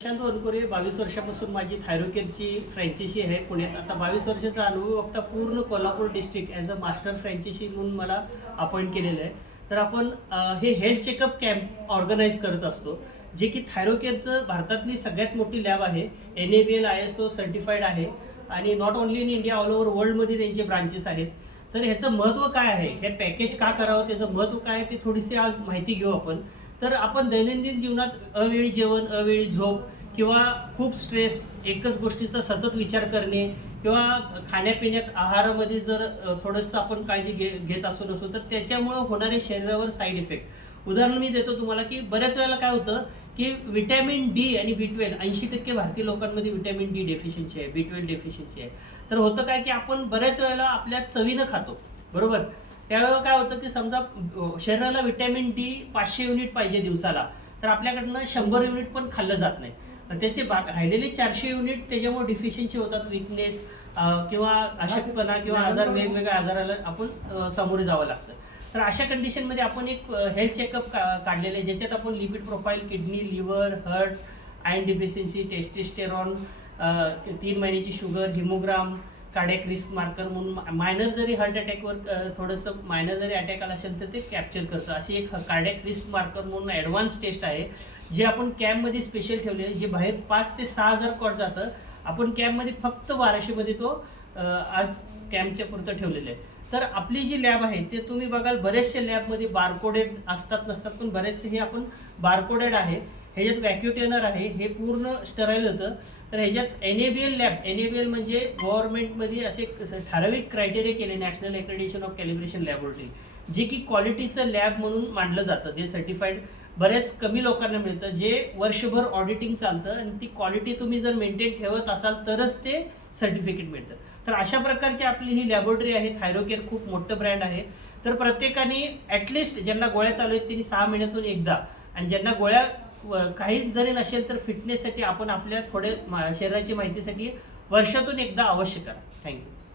प्रशांत वनकोरे 22 वर्षापासून माझी थायरोकेअरची फ्रँचायझी आहे पुण्यात. आता 22 वर्षाचा अनुभव बघता पूर्ण Kolhapur district as a master franchise म्हणून मला अपॉइंट केलेलं आहे. तर आपण हे हेल्थ चेकअप कॅम्प ऑर्गनाईज करत असतो, जे की थायरोकेअरचं भारतातली सगळ्यात मोठी लॅब आहे. NABL ISO सर्टिफाईड आहे आणि not only in India, all over वर्ल्डमध्ये त्यांचे ब्रांचेस आहेत. तर ह्याचं महत्त्व काय आहे, हे पॅकेज का करावं, त्याचं महत्त्व काय आहे ते थोडीशी आज माहिती घेऊ आपण. तर आपण दैनंदिन जीवनात अवेळी जेवण, अवेळी झोप किंवा खूप स्ट्रेस, एकच गोष्टीचा सतत विचार करणे किंवा खाण्यापिण्यात आहारामध्ये जर थोडंसं आपण काळजी घेत असू नसू तर त्याच्यामुळं होणारे शरीरावर साईड इफेक्ट. उदाहरण मी देतो तुम्हाला की बऱ्याच वेळेला काय होतं की विटॅमिन डी आणि B12 80% भारतीय लोकांमध्ये विटॅमिन डी डेफिशियन्सी आहे, B12 डेफिशियन्सी आहे. तर होतं काय की आपण बऱ्याच वेळेला आपल्या चवीनं खातो, बरोबर. त्यावेळेला काय होतं की समजा शरीराला विटॅमिन डी 500 युनिट पाहिजे दिवसाला, तर आपल्याकडनं 100 युनिट पण खाल्लं जात नाही. त्याचे राहिलेले 400 युनिट त्याच्यामुळे डिफिशियन्सी होतात, विकनेस किंवा अशक्तपणा किंवा आजार, वेगवेगळ्या आजाराला आपण सामोरे जावं लागतं. तर अशा कंडिशनमध्ये आपण एक हेल्थ चेकअप काढलेलं आहे, ज्याच्यात आपण lipid profile, kidney, liver, heart, iron deficiency, testosterone, 3 महिन्याची sugar, haemogram, cardiac risk marker म्हणून मायनर जरी हार्ट अटॅकवर थोडंसं मायनर जरी अटॅक आला असेल तर ते कॅप्चर करतं. अशी एक कार्डियक रिस्क मार्कर म्हणून ॲडव्हान्स टेस्ट आहे, जे आपण कॅम्पमध्ये स्पेशल ठेवले आहे, जे बाहेर 5 ते 6,000 कॉस्ट जातं. आपण कॅम्पमध्ये फक्त 1200मध्ये तो आज कॅम्पच्या पुरतं ठेवलेलं आहे. तर आपली जी लॅब आहे ते तुम्ही बघाल बरेचसे लॅबमध्ये बारकोडेड असतात नसतात, पण बरेचसे हे आपण बारकोडेड आहे. ह्याच्यात व्हॅक्युटेनर आहे, हे पूर्ण स्टराईल होतं. तर ह्याच्यात NABL लॅब, NABL म्हणजे गव्हर्नमेंटमध्ये असे ठराविक क्रायटेरिया केले, national accreditation of calibration laboratory, जे की क्वालिटीचं लॅब म्हणून मानलं जातं. ते सर्टिफाईड बऱ्याच कमी लोकांना मिळतं, जे वर्षभर ऑडिटिंग चालतं आणि ती क्वालिटी तुम्ही जर मेंटेन ठेवत असाल तरच ते सर्टिफिकेट मिळतं. तर अशा प्रकारची आपली ही लॅबोरेटरी आहे. थायरोकेअर खूप मोठं ब्रँड आहे. तर प्रत्येकाने ॲटलिस्ट ज्यांना गोळ्या चालू आहेत त्यांनी 6 महिन्यातून एकदा, आणि ज्यांना गोळ्या काही जरी नसेल तर फिटनेससाठी आपण आपल्या थोडे शरीराची माहितीसाठी वर्षातून एकदा अवश्य करा. थँक्यू.